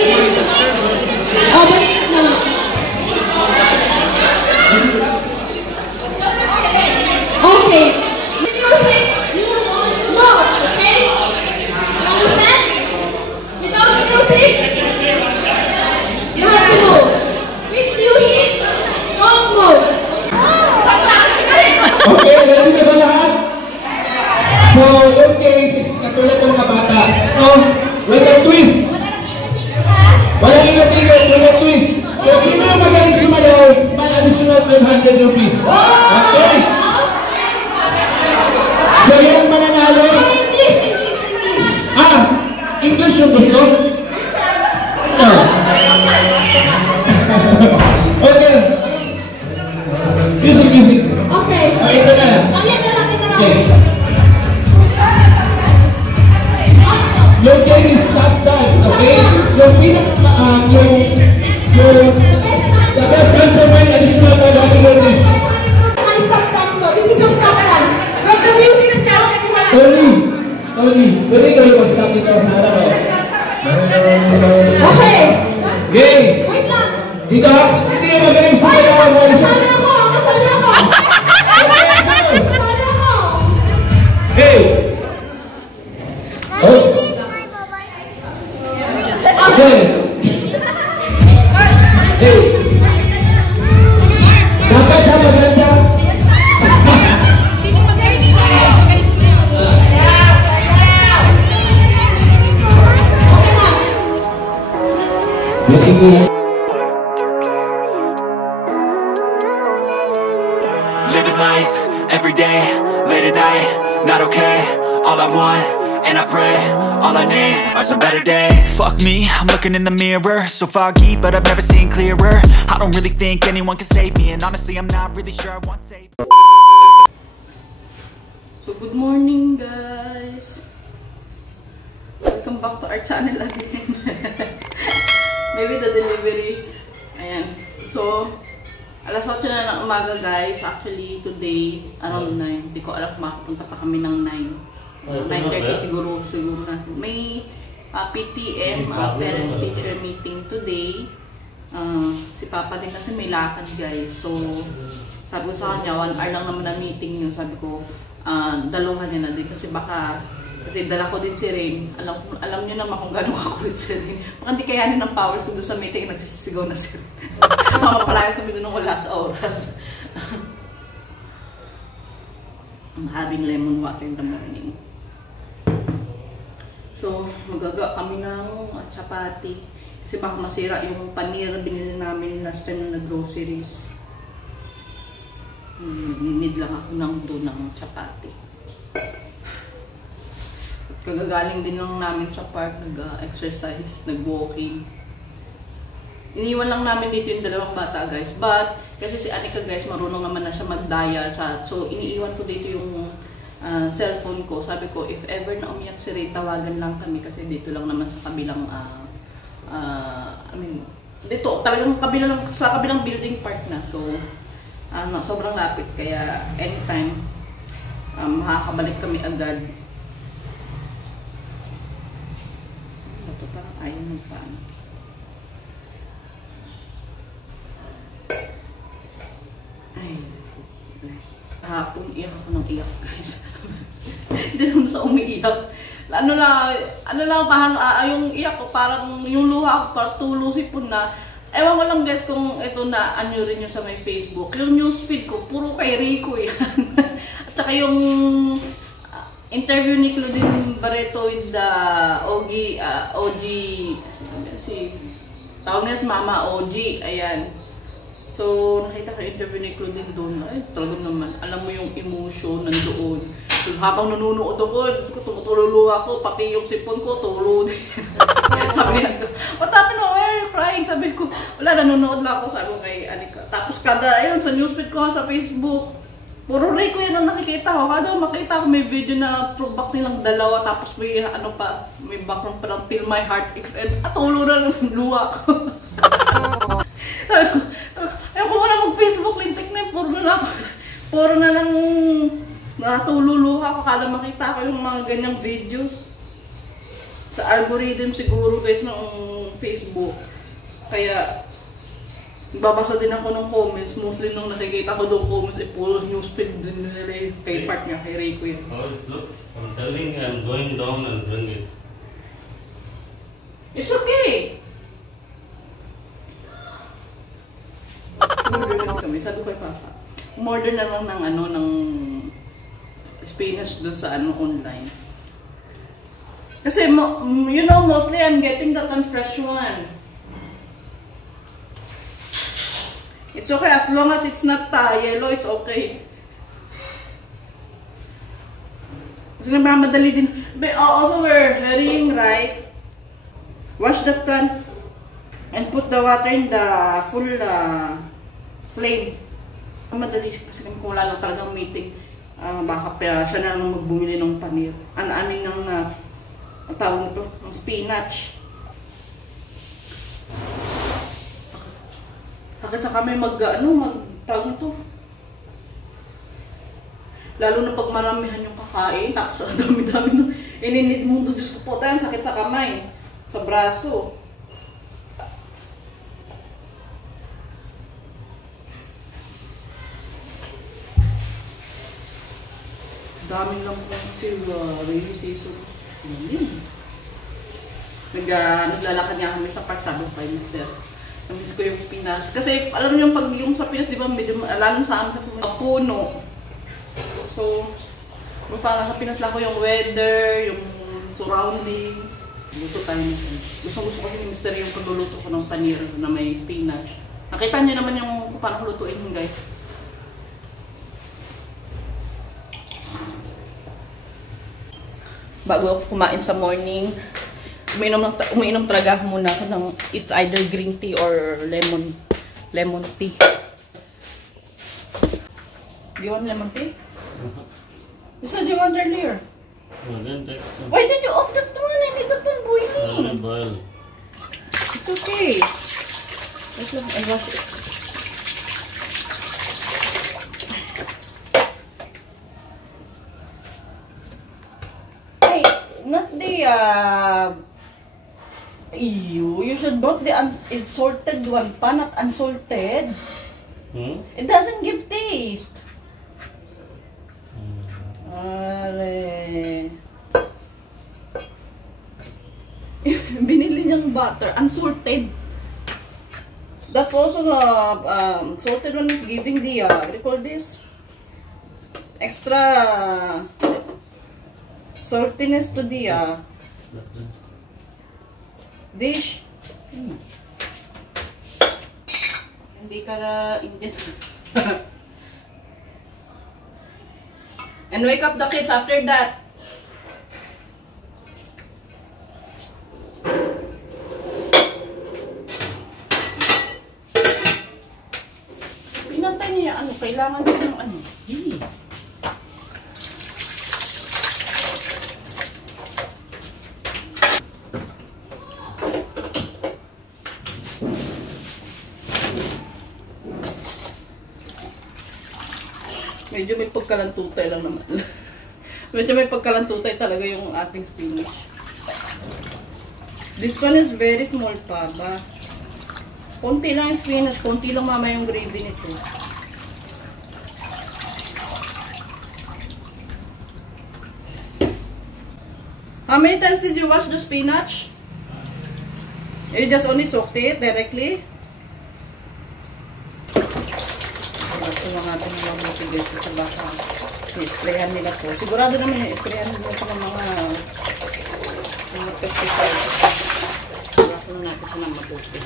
Oh, balik naman. Okay. The music, you know, okay? You understand? Without music, you have to move. With music, don't move. Okay, ready na ba lahat? So, yung games is katulad ng mga bata. No? Walang twist. Walang ingat-ingat, walang twist. Kung sino na magaling sumayaw, may additional 500 rupees. Okay? So, yung mananalo... English. Ah! English yung gusto? No. Okay. Music. Okay. Ito na. Ayan na lang. Okay. Your game is tap dance, okay? The best dancer will additional 500 rupees. Stop dance, no? This is a stop dance. When the music starts, Tony, pwede kayo mag-stop dito sa harap ako. okay. Okay. Wait lang. Dito, hindi kayo magaling sa kaya ang mga isa. Kasali ako. Hey! Oops! Okay. Hey! Dapat ha maganda. Living life, every day, late at night, not okay. All I want, and I pray, all I need are some better days. Fuck me, I'm looking in the mirror, so foggy, but I've never seen clearer. I don't really think anyone can save me, and honestly I'm not really sure I want saved. So good morning guys, welcome back to our channel again. Maybe the delivery, ayan. So alas 8 na ng umaga guys, actually today around 9, hindi ko alam kung makapunta pa kami ng 9:30 siguro na. May PTM, parents teacher meeting today. Si Papa din kasi may lakad guys, so sabi ko sa kanya 1 hour lang naman na meeting yun. Sabi ko daluhan niya na din kasi baka, kasi dala ko din si Rain. Alam niyo naman kung gano'ng kakulit si Rain. Baka hindi kayanin ng powers ko doon sa meeting, nagsisigaw na si Rain. Makapalayas kami doon ng last oras. I'm having lemon water in the morning. So, magaga kami ng chapati. Kasi baka masira yung panir na binili namin last time na groceries. Need lang ako ng doon ng chapati. Kagagaling din lang namin sa park, nag-exercise, nag-walking. Iniwan lang namin dito yung dalawang bata guys. But, kasi si Anika guys, marunong naman na siya mag-dial. So, iniiwan ko dito yung cellphone ko. Sabi ko, if ever na umiyak si Ray, tawagan lang kami kasi dito lang naman sa kabilang, dito, talagang sa kabilang building part na. So, sobrang lapit. Kaya, anytime, makakabalik kami agad. Ito parang ayaw magpaan. Ay, hapon iyak ako ng iyak guys. Hindi naman sa umiiyak. Ano lang parang yung iyak ko, parang yung luha ko, parang tulusipon na. Ewan ko lang guys kung ito na ano rin nyo sa may Facebook. Yung newsfeed ko, puro kay Rico yan. At saka yung interview ni Claudine Barreto with the OG, tawag nga si Mama OG, ayan. So, nakita ko yung interview ni Claudine doon. Ay, talagang naman, alam mo yung emotion nandoon. So, habang nanunood ako, tumutululuha ako, pati yung sipon ko, tulo din. Sabi niya, what happened? Why are you crying? Sabi ko, wala, nanonood lang ako, sabi ko kay Anika. Tapos kada, ayun, sa newsfeed ko sa Facebook, puro Ray ko yan ang nakikita ko. Kada makita ko may video na throwback nilang dalawa, tapos may ano pa, may background pa ng Till My Heart Extend. At tulo na ng luha ko. Sabi ko, ayaw ko na mag-Facebook, lintik na yun, puro na lang natululuha ko kada makita ko yung mga ganyang videos. Sa algorithm siguro guys ng Facebook. Kaya babasa din ako ng comments. Mostly nung nakikita ko doon comments, puro newsfeed din nila yung kay part niya, kay Ray Quinn. How it looks? I'm telling you, I'm going down and bring it. It's okay! Order na kami, sabi ko kay Papa. Umorder na lang ng ano, ng spinach doon sa ano, online. Kasi, you know, mostly I'm getting that fresh one. It's okay, as long as it's not yellow, it's okay. Kasi nagmamadali din. But also we're hurrying, right? Wash that pan and put the water in the full flame. Madali kasi kung wala lang talagang meeting. Baka pa siya na lang magbumili ng panir. Ano-amin ng ang tawag nito, ng spinach. Sakit sa kamay tawag nito. Lalo na pag maramihan yung kakain, tapos ang dami-dami nung ininid mo, Diyos ko po, tayo, sakit sa kamay, sa braso. Daming lang po kasi rainy season. Naglalakad nga kami sa park, sabi ko kay Mister. Namiss ko yung Pinas. Kasi alam niyo pag yung sa Pinas, di ba, medyo lalong sa amin sa puno. So, parang sa Pinas lang ko yung weather, yung surroundings. Luto tayo nito. Gusto kasi ni Mister yung pagluluto ko ng panir na may spinach. Nakita niyo naman yung kung paano lutuin yun, guys. Bago ako kumain sa morning, umiinom talaga muna ako ng it's either green tea or lemon tea. Do you want lemon tea? You said you want earlier. I didn't text him. Why did you off that one? I need that one boiling. Let it boil. It's okay. Wait lang, I wash it. Hey, not the you should brought the unsalted one pa, not unsalted. It doesn't give taste. Binili niyang butter, unsalted. That's also the salted one is giving the what do you call this? Extra saltiness to the dish. Hindi ka na Indian. And wake up the kids after that. Pinantay niya ano, kailangan niya ng ano. Medyo may pagkalantutay lang naman. Medyo may pagkalantutay talaga yung ating spinach. This one is very small pa ba? Konti lang yung spinach, konti lang mama yung gravy nito. How many times did you wash the spinach? You just only soaked it directly? So, mga natin yung mabuti guys kasi baka i-sprayan nila po. Sigurado naman yung i-sprayan nila po ng mga pesticide. Sigurado na natin siya ng mabuti.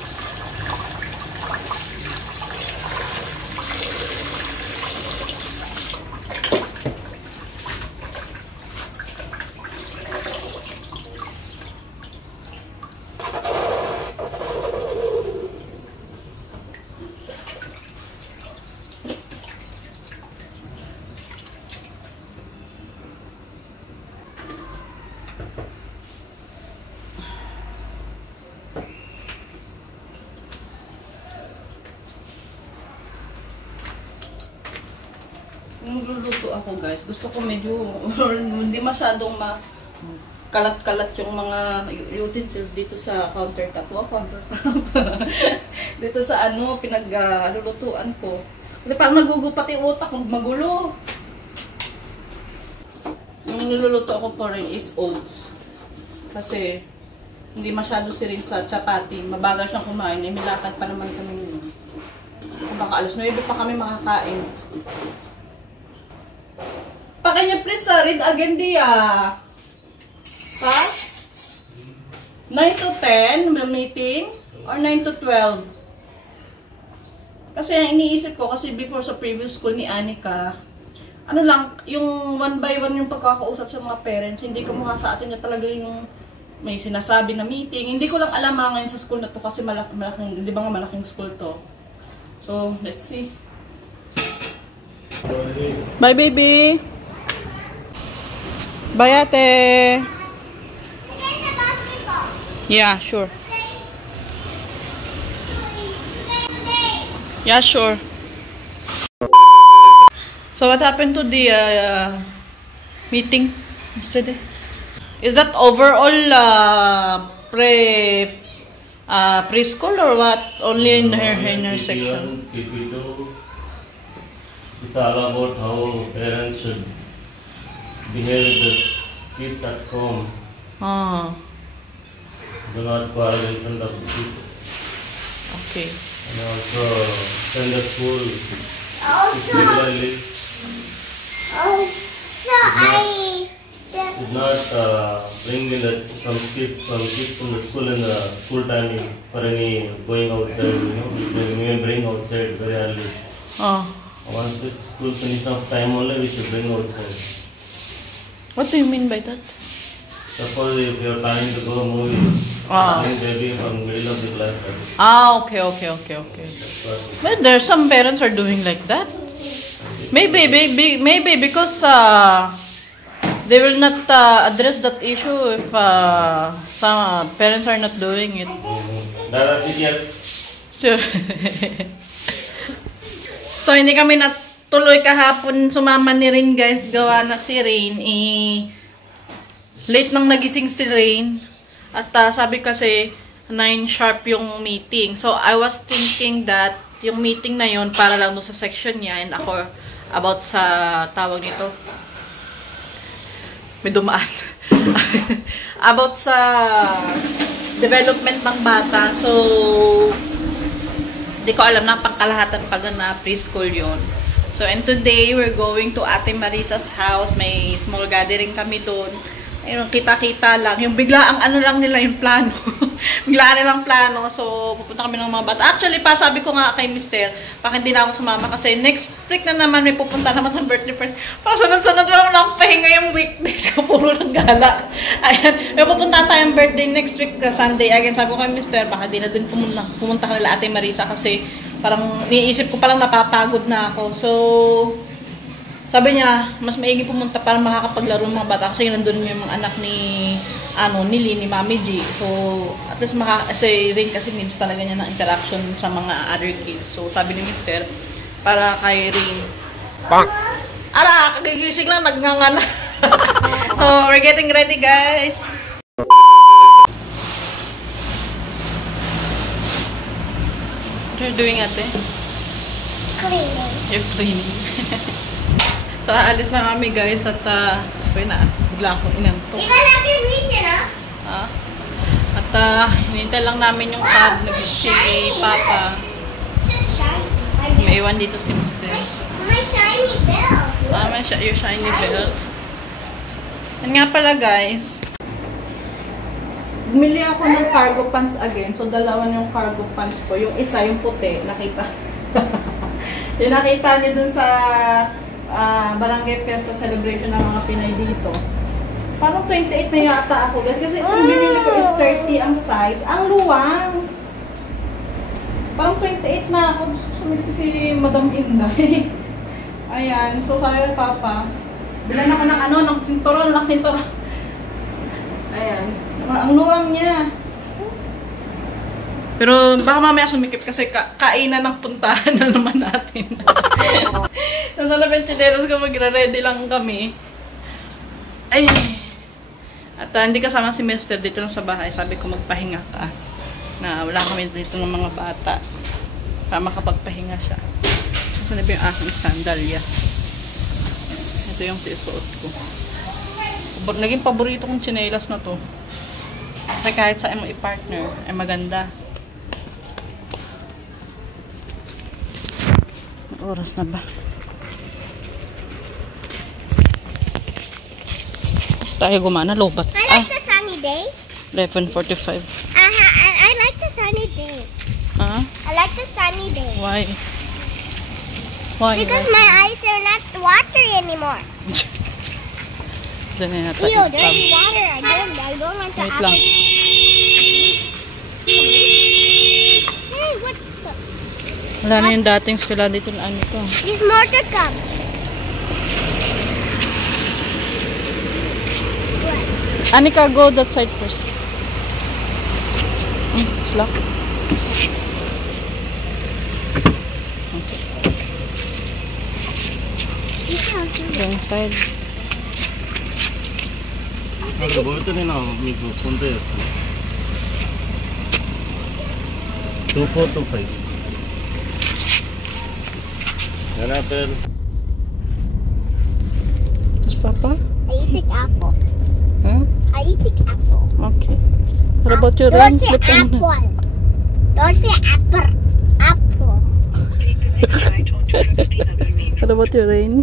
Nung luluto ako guys, gusto ko medyo hindi masyadong kalat-kalat yung mga utensils dito sa countertop. Wow, countertop. Dito sa ano, pinaglulutuan ko. Kasi parang nagugupat yung utak kung magulo. Yung niluluto ko po rin is oats. Kasi hindi masyado sirin sa chapati. Mabagal siyang kumain. Eh, milakad pa naman kami nyo. Baka alas 9 pa kami makakain. Pakanya please, read again dia. Ha? 9 to 10 meeting? Or 9 to 12? Kasi ang iniisip ko, kasi before sa previous school ni Anika, ano lang, yung 1 by 1 yung pagkakausap sa mga parents, hindi ko mukha sa atin na talaga yung may sinasabi na meeting. Hindi ko lang alam ngayon sa school na to kasi malaking, di ba nga malaking school to. So, let's see. Bye, baby! Bye, ate! Yeah, sure. Yeah, sure. So what happened to the meeting yesterday? Is that overall preschool or what? Only in her section? PP2. It's all about how parents should behave with the kids at home. Ah, Do not quarrel in front of the kids. okay. And also send the school regularly. Did not bring in some kids from the school in the school timing for any going outside, you know, we may bring outside very early. Oh. Once the school finish of time only, we should bring outside. What do you mean by that? Suppose if you are planning to go movie, bring baby from middle of the class. Ah, okay. But there some parents are doing like that. Maybe because they will not address that issue if some parents are not doing it. So hindi kami natuloy kahapon, sumama ni Rain guys, gawa na si Rain late nang nagising si Rain at sabi kasi 9 sharp yung meeting. So I was thinking that yung meeting na yun para lang doon sa section niya and ako about sa tawag nito. May dumaan. About sa development ng bata. So di ko alam na pangkalahatan pag na preschool yun. So and today we're going to Ate Marisa's house. May small gathering kami doon. Ayun, kita-kita lang. Yung biglaang ano lang nila yung plano. Biglaan nilang plano. So, pupunta kami ng mga bata. Actually, sabi ko nga kay Mister, bakit hindi na ako sumama? Kasi next week na naman may pupunta naman ng birthday party. Parang sunod-sunod lang pahinga yung weekdays ko. Puro lang gala. Ayan. May pupunta tayong birthday next week, Sunday. Again, sabi ko kay Mister, baka di na din pumunta ka nila Ate Marisa kasi parang niisip ko palang napapagod na ako. So, sabi niya, mas maigi pumunta para makakapaglaro ng mga bata kasi nandun yung mga anak ni Lily, ni Mami G. So, at least kasi Rain kasi needs talaga niya ng interaction sa mga other kids. So, sabi ni Mister, para kay Rain. Ara, kagigising lang, nagngangana. So, we're getting ready, guys. What are you doing, ate? Cleaning. You're cleaning. So, alis na kami guys at sorry na, bigla akong inantok. Even have you reached At hinintay lang namin yung cab na si Papa. It's just shiny. May iwan dito si Mister. My shiny belt. Your shiny belt. Yan nga pala guys. Bumili ako ng cargo pants again. So, dalawa yung cargo pants ko. Yung isa, yung puti, nakita. Yung nakita niyo dun sa Barangay Fiesta celebration ng mga Pinay dito. Parang 28 na yata ako guys. Kasi itong binili ko is 30 ang size. Ang luwang. Parang 28 na ako. Sumiksi si Madam Inday. Ayan. So sabi ng Papa, bilan ako ng sinturon. Ayan. Ang luwang niya. Pero baka mamaya sumikip kasi kainan ng puntahan na naman natin. Nasa Labenchineros ko magre-ready lang kami. Ay. At hindi kasama si Mister dito lang sa bahay. Sabi ko magpahinga ka. Na wala kami dito ng mga bata. Para makapagpahinga siya. Kasi na yung aking sandalias. Ito yung suot ko. Naging paborito kong tsinelas na to. Kasi kahit saan mo i-partner, ay maganda. Oras na ba? Tayo gumana, lobat. I like the sunny day. 11:45. I like the sunny day. Huh? I like the sunny day. Why? Why? Because my eyes are not watery anymore. Diyan na Ew, there's water. I don't want to Wait lang. Hey, what the? Wala na yung dating sila dito na ano to. There's more to come. Anika, go that side first. It's locked. Go inside. అక్కడ పోతే మీకు phone pay చేస్తాను 2425 ఎలా పేరు Is Papa? I eat the apple. Huh? I eat the apple. Okay. What about your Don't rain? say Slip on. apple. Don't say apple. Apple. What about your rain?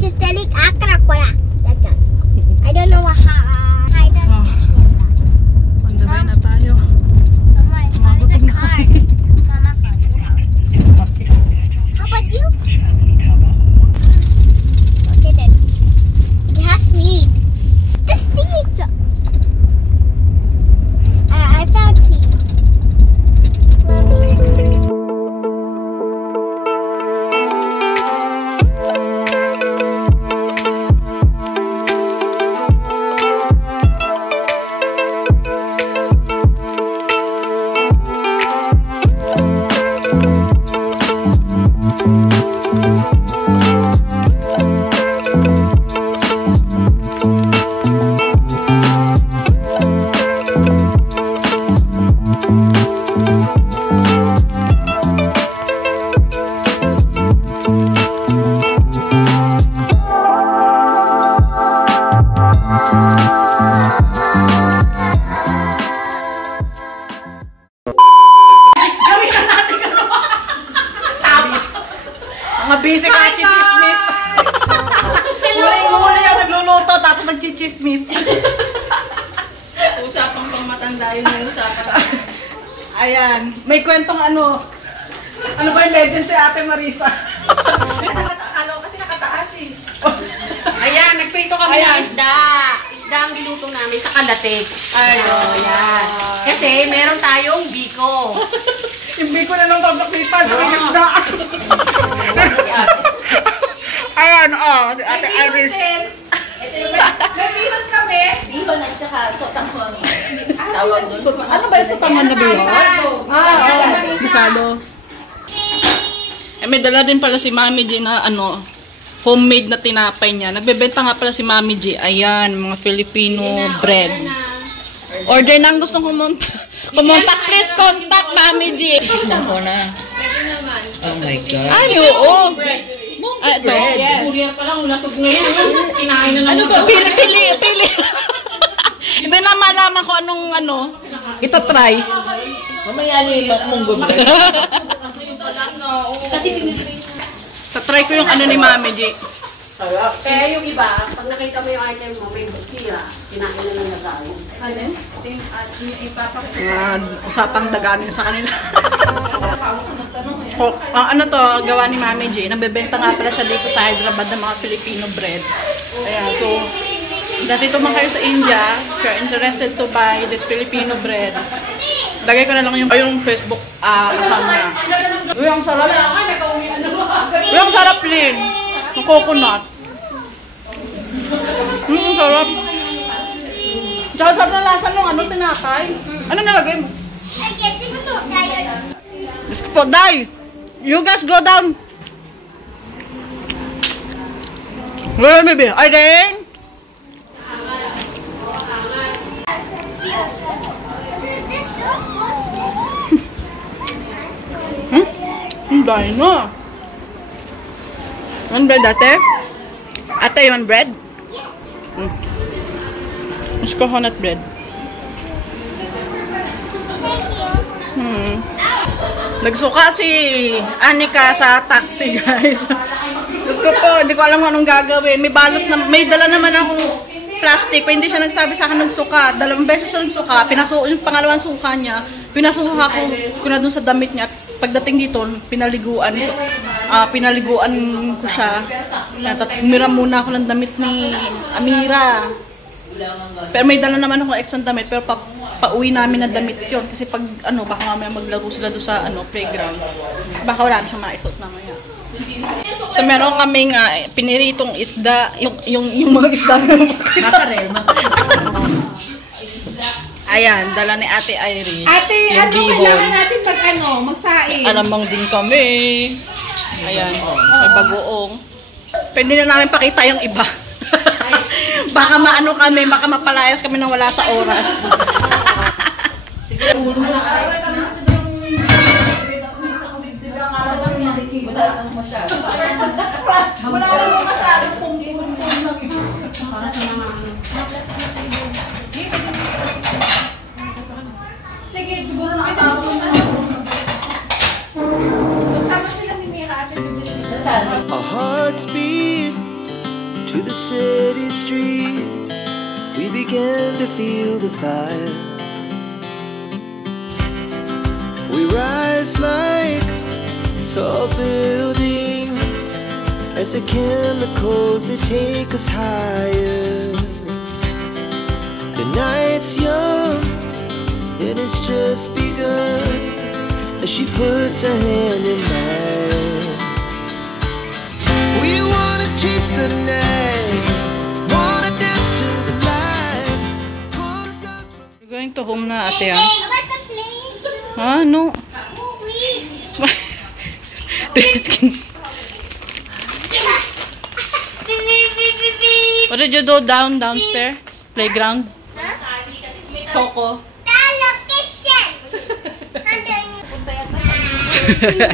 He's telling akra kola. Like that. I don't know what So, on the way na tayo. Mama, find the car. Mama, find the car. How about you? Okay then. It has seeds. The seeds. I found seeds. Mga busy ka chichismis. Huli yung nagluluto tapos nagchichismis. Usapang pang matanda yun yung usapan. Ayan. May kwentong ano. Ano ba yung legend si Ate Marisa? Ano kasi nakataas eh. Ayan, nagprito kami ng isda. Isda ang niluto namin sa kalatik. Ayan. Kasi meron tayong biko. Hindi ko na lang papakitan. Ayan, si Ate Iris. Ito yung may bihon kami. Bihon at saka sotang honey. Tawag doon. Ano ba yung sutangan na bihon? Bisado. May dala din pala si Mami G na ano, homemade na tinapay niya. Nagbebenta nga pala si Mami G. Ayan, mga Filipino bread. Order na ang gustong kumunta. Please contact Mami G. Ako na. Oh my God. Ay, oo. Ah, ito. Kuriya pa lang, ulatog na yan. Kinain na Ano ba? Pili. Hindi na malaman ko anong ano. Ito-try. Mamaya ni Munggo bread. Tatry ko yung ano ni Mami G. Kaya yung iba, pag nakita mo yung item mo, may bukira, kinain na lang na tayo. Usapang daganin sa kanila. Ano to, gawa ni Mami J. Nabebenta nga pala siya dito sa Hyderabad ng mga Filipino bread. Ayan, so, dito man kayo sa India, if you're interested to buy this Filipino bread, lagay ko na lang yung Facebook account niya. Uy, ang sarap. Uy, ang sarap, Lynn. Ang coconut. Ang sarap. Tsaka sarap na lasa nung ano, tinapay. Ano nalagay mo? I get to try it. Let's go, die! You guys go down. Where, baby? Aiden? Dino. One bread, ate? Ate, you want bread? It's coconut bread. Nagsuka si Anika sa taxi, guys. Diyos ko po, hindi ko alam anong gagawin. May balot na, may dala naman akong plastic, pero hindi siya nagsabi sa akin ng suka. Dalawang beses siya nagsuka. Yung pangalawang suka niya, pinasuka ko na dun sa damit niya. At pagdating dito, pinaliguan ko siya. At umira muna ako ng damit ni Amira. Pero may dala naman akong extra damit, pero pauwi namin na damit yun. Kasi pag, baka mamaya maglaro sila doon sa, playground. Baka wala na siya maisot mamaya. So, meron kaming piniritong isda, yung mga isda na Makarel. Ayan, dala ni Ate Irene. Ate, kailangan natin magsaing? Alamang din kami. Ayan, may bagoong. Pwede na namin pakita yung iba. Baka baka mapalayas kami nang wala sa oras. Wala naman masyadong pum-pum lang yun. Sige, siguro nakasama mo na. Magsama sila ni Mira at Our hearts beat to the city streets. We began to feel the fire. We rise like tall buildings as the chemicals they take us higher. The night's young, it has just begun as she puts her hand in mine. We wanna chase the night, wanna dance to the light. You're going to home na, ate, Hey, what's the place? No. Please. What did you do downstairs? Playground? Coco. The location. You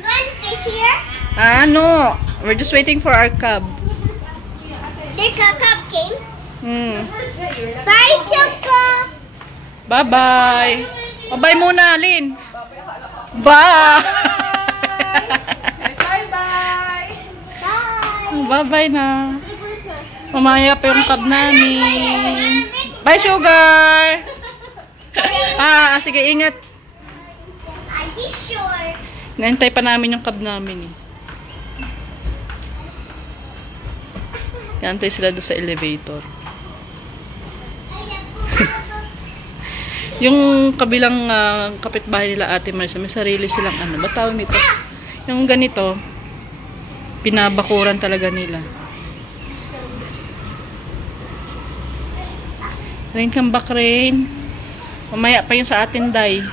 want to stay here? No. We're just waiting for our cab. The cup came. Bye, Choco. Bye-bye. Bye-bye muna, Lynn. Bye. bye-bye! Bye. Bye-bye na. Mamaya pa yung cab namin. Bye, sugar. Sige, ingat. Are you sure? Naantay pa namin yung cab namin eh. Naantay sila doon sa elevator. Yung kabilang kapitbahay nila Ate Marisa, may sarili silang ba tawag nito? Yung ganito, pinabakuran talaga nila. Rain, come back, Rain. Mamaya pa yung sa atin, Day.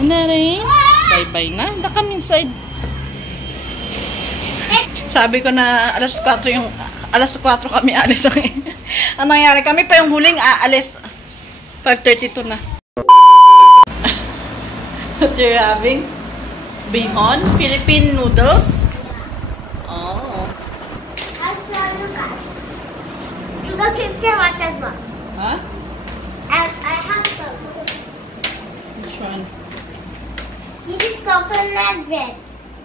Na Rain? Bye-bye na. Come inside. Sabi ko na alas 4 kami alis. Ang nangyari, kami pa yung huling aalis. 5:32 na. What you're having? Bihon? Philippine noodles? Oh. You go to the water book. Huh? I have some. Which one? This is coconut bread.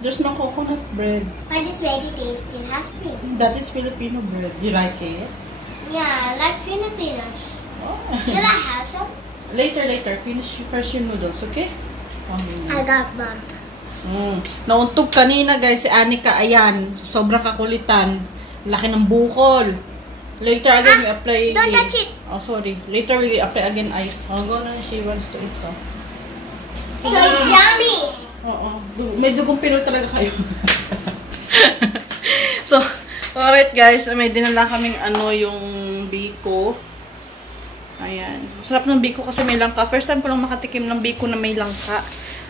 There's no coconut bread. But it's very tasty. It has cream. That is Filipino bread. You like it? Yeah, I like Filipinos. Oh. Should I have some? Later. Finish first your noodles, okay? I got one. Nauntog kanina, guys, si Anika. Ayan, sobrang kakulitan. Laki ng bukol. Later again, we apply... Don't touch it. Oh, sorry. Later, we apply again ice. Go na, she wants to eat so. So yummy. Oo. May dugong Pinoy talaga kayo. So, alright guys. May dinala kaming yung biko. Ayan. Sarap ng biko kasi may langka. First time ko lang makatikim ng biko na may langka.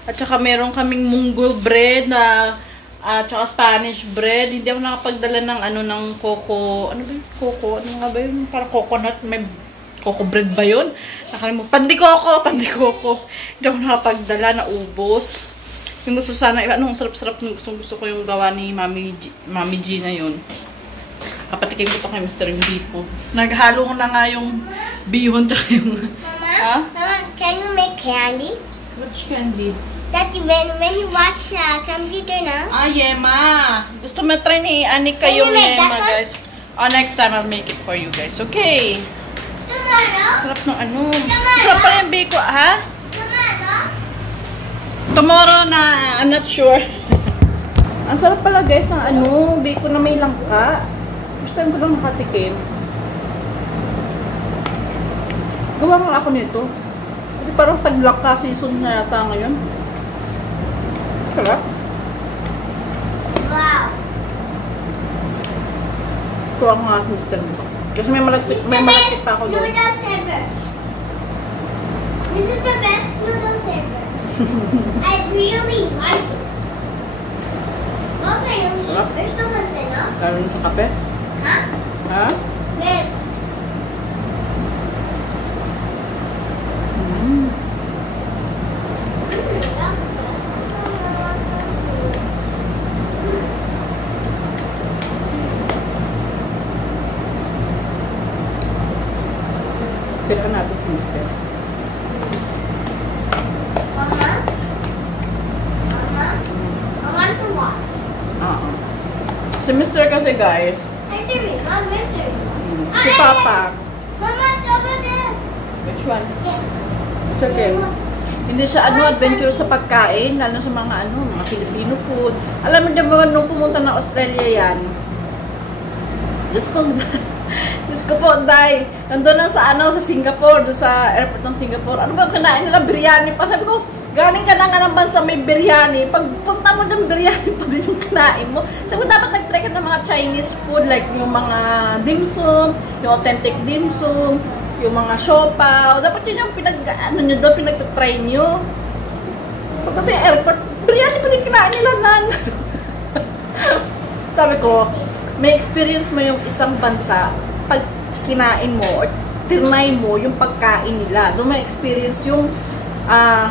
At saka meron kaming munggo bread na Tsaka Spanish bread. Hindi ako nakapagdala ng ng coco. Ano ba yung coco? Ano nga ba yun? Parang coconut. May coco bread ba yun? Nakalimutan. Pandikoko! Hindi ako nakapagdala na ubos. Yung gusto sana, anong sarap-sarap ng gusto ko yung gawa ni Mami G na yun. Kapatikin ko to kay Mr. yung bihon. Naghalo na nga yung bihon tsaka yung... Mama, Mama, can you make candy? Which candy? That when you watch computer now. Yema. Gusto mo try ni Anika yung make Yema, that one? guys. Next time I'll make it for you guys. Okay. Tomorrow. Sarap ng Sarap pa yung biko, ha? Tomorrow. Tomorrow na, I'm not sure. Ang sarap pala guys ng biko na may langka. First time ko lang nakatikim. Gawa nga ako nito. Kasi parang taglangka season na yata ngayon. Sarap. Wow. Kuha ko nga si Mr. Kasi may malapit pa ako doon. Noodles ever. This is the best noodles ever. I really like it. Also, I only eat vegetables enough. Karoon sa kape? Huh? Ha? Then, Tira natin si Mr. Mama? Mama? I want to watch. Si Mr. kasi guys, Victory, not victory. si Papa. Mama, it's over there. Which one? Yes. It's okay. Hindi siya adventure sa pagkain, lalo sa mga mga Filipino food. Alam mo naman nung pumunta na Australia yan. Diyos ko po, Day. Nandun lang sa sa Singapore, doon sa airport ng Singapore. Ano ba kinain nila? Biryani pa. Sabi ko, galing ka na nga ng bansa may biryani. Pag punta mo dyan, biryani pa din yung kinain mo. Sabi ko, dapat nag-try ka ng mga Chinese food, like yung mga dim sum, yung authentic dim sum, yung mga siopaw. Dapat yun yung pinag-try nyo. Pagdating yung airport, biryani pa din kinain nila nan. Sabi ko, may experience mo yung isang bansa pag kinain mo or tinry mo yung pagkain nila. Doon may experience yung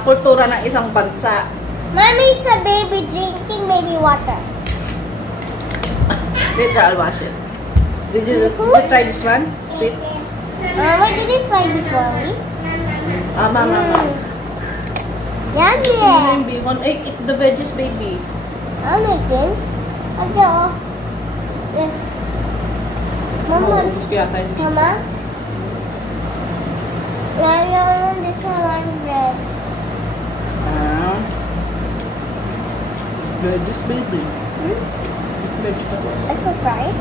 kultura ng isang bansa. Mommy's a baby drinking baby water. Later, I'll wash it. Did you try this one? Sweet? Mama, did you try before me? Mama. Yummy. Yung bihon. Eat the veggies, baby. I'm making. Okay. Yeah. Mama. Ubus ko yata yung Mama. I this one bread. Veggies, baby. Eat vegetables. I could fry it.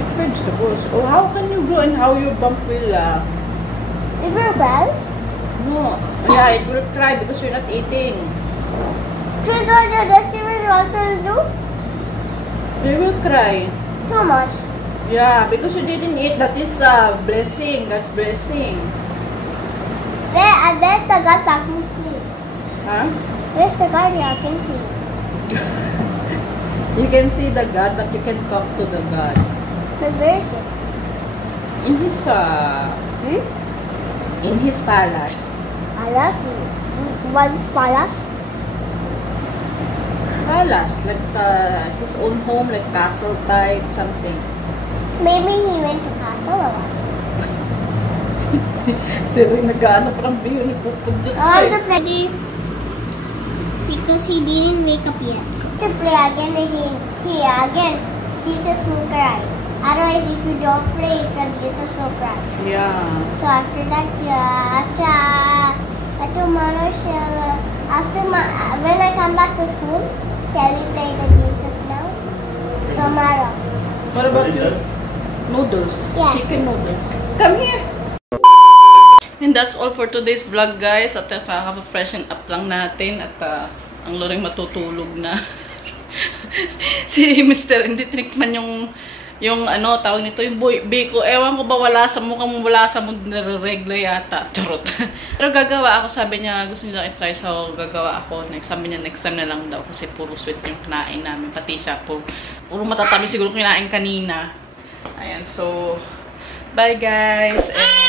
Eat vegetables. Oh, how can you go and how your bump will... Is it bad? No. Yeah, it will cry because you're not eating. Choose what the restaurant also do? They will cry. Too much. Yeah, because you didn't eat. That is blessing. That's blessing. There's the God I can see. Huh? Where's the God I can see? You can see the God, but you can talk to the God. But where is it? In his in his palace. Palace? What is palace? Palace, like his own home, like castle type, something. Maybe he went to castle or what? Sir, nag-ano parang biyo, nagpupunjot I want to play because he didn't wake up yet. To play again, again, Jesus will cry. Otherwise, if you don't play, then Jesus will cry. Yeah. So after that, tomorrow, when I come back to school, shall we play the Jesus now? Tomorrow. What about you? Noodles. Yes. Chicken noodles. Come here. And that's all for today's vlog, guys. At freshen up lang natin. At ang loring matutulog na. Si Mr. hindi tinikman yung yung ano, tawag nito, yung biko. Ewan ko ba, wala sa mukhang wala sa mundo, nare-regla yata. Charot. Pero gagawa ako, sabi niya, gusto niya i-try, so gagawa ako. Sabi niya, next time na lang daw, kasi puro sweet yung kinain namin. Pati siya, puro matatabi siguro kinain kanina. Ayan, so, bye guys. And